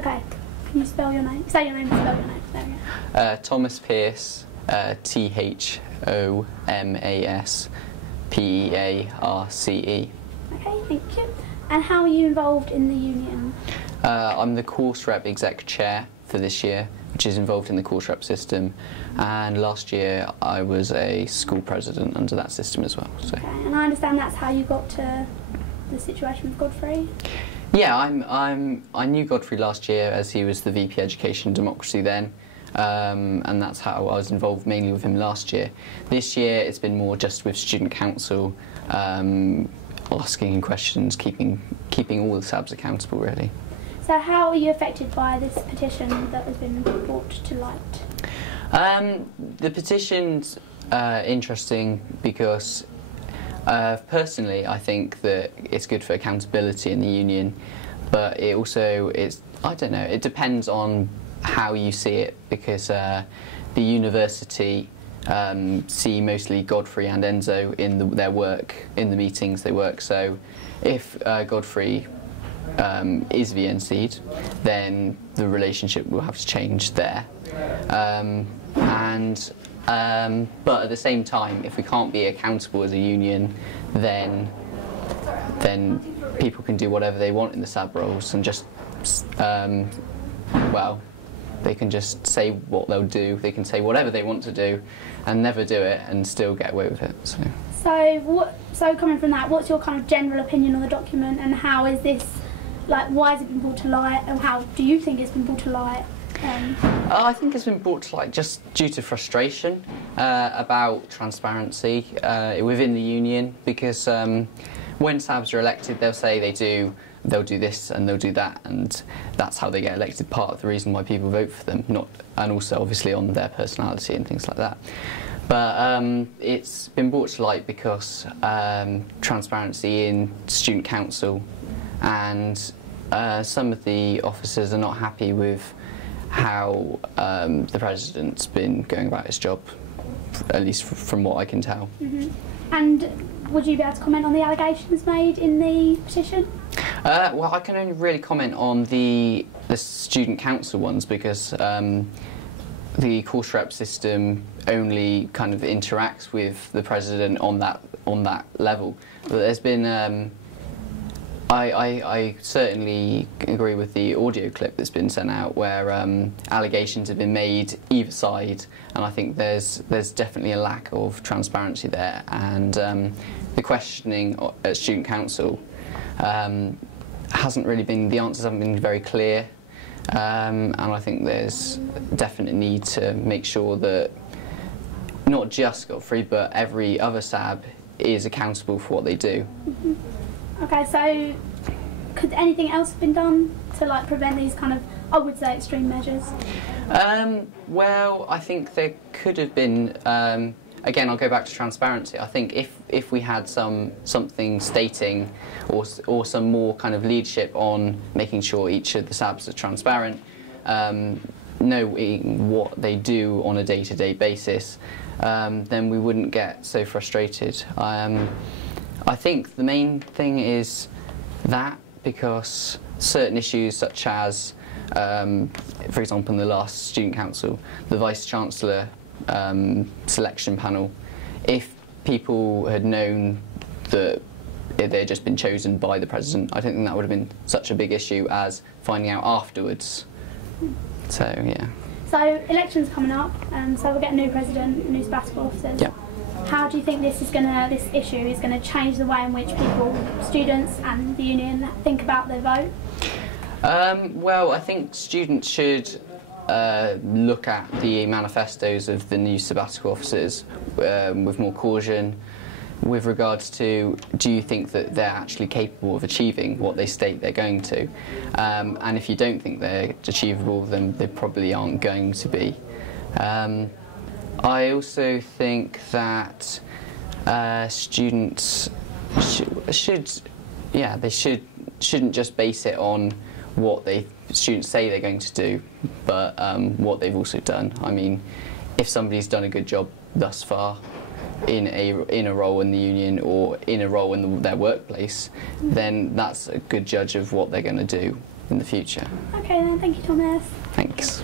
Okay. Can you spell your name? Say your name and spell your name. There we go. Thomas Pearce, ThomasPearce. Okay, thank you. And how are you involved in the union? I'm the course rep exec chair for this year, which is involved in the course rep system, and last year I was a school president under that system as well. So. Okay, and I understand that's how you got to the situation with Godfrey? Yeah, I knew Godfrey last year as he was the VP Education and Democracy then, and that's how I was involved mainly with him last year. This year it's been more just with Student Council, asking him questions, keeping all the SABs accountable really. So how are you affected by this petition that has been brought to light? The petition's interesting because personally I think that it's good for accountability in the union, but it also I don't know, it depends on how you see it, because the university see mostly Godfrey and Enzo in their work, in the meetings they work. So if Godfrey is VNC'd, then the relationship will have to change there. But at the same time, if we can't be accountable as a union, then people can do whatever they want in the SAB roles and just, well, they can just say what they'll do. They can say whatever they want to do and never do it and still get away with it. So coming from that, what's your kind of general opinion on the document, and how is this, like, why has it been brought to light, and how do you think it's been brought to light? I think it's been brought to light just due to frustration about transparency within the union, because when SABs are elected, they'll say they'll do this and they'll do that, and that's how they get elected. Part of the reason why people vote for them, and also obviously on their personality and things like that. But it's been brought to light because transparency in Student Council, and some of the officers are not happy with how the president's been going about his job, at least from what I can tell. Mm-hmm. And would you be able to comment on the allegations made in the petition? Well, I can only really comment on the Student Council ones, because the course rep system only kind of interacts with the president on that level. But there's been I certainly agree with the audio clip that's been sent out where allegations have been made either side, and I think there's definitely a lack of transparency there, and the questioning at Student Council hasn't really been, the answers haven't been very clear, and I think there's definite need to make sure that not just Godfrey but every other SAB is accountable for what they do. Mm-hmm. Okay, so could anything else have been done to prevent these kind of, I would say, extreme measures? Well, I think there could have been. Again, I'll go back to transparency. I think if we had something stating, or some more kind of leadership on making sure each of the SABs are transparent, knowing what they do on a day-to-day basis, then we wouldn't get so frustrated. I think the main thing is that, because certain issues such as, for example, in the last Student Council, the Vice-Chancellor selection panel, if people had known that they had just been chosen by the President, I don't think that would have been such a big issue as finding out afterwards. So, yeah. So, elections coming up, so we'll get a new President, new sabbatical officers. Yeah. How do you think this issue is going to change the way in which people, students and the union, think about their vote? Well, I think students should look at the manifestos of the new sabbatical officers with more caution with regards to, do you think that they're actually capable of achieving what they state they're going to? And if you don't think they're achievable, then they probably aren't going to be. I also think that students shouldn't just base it on what students say they're going to do, but what they've also done. I mean, if somebody's done a good job thus far in a role in the union or in a role in their workplace, then that's a good judge of what they're going to do. in the future. Okay then, thank you, Thomas. Thanks.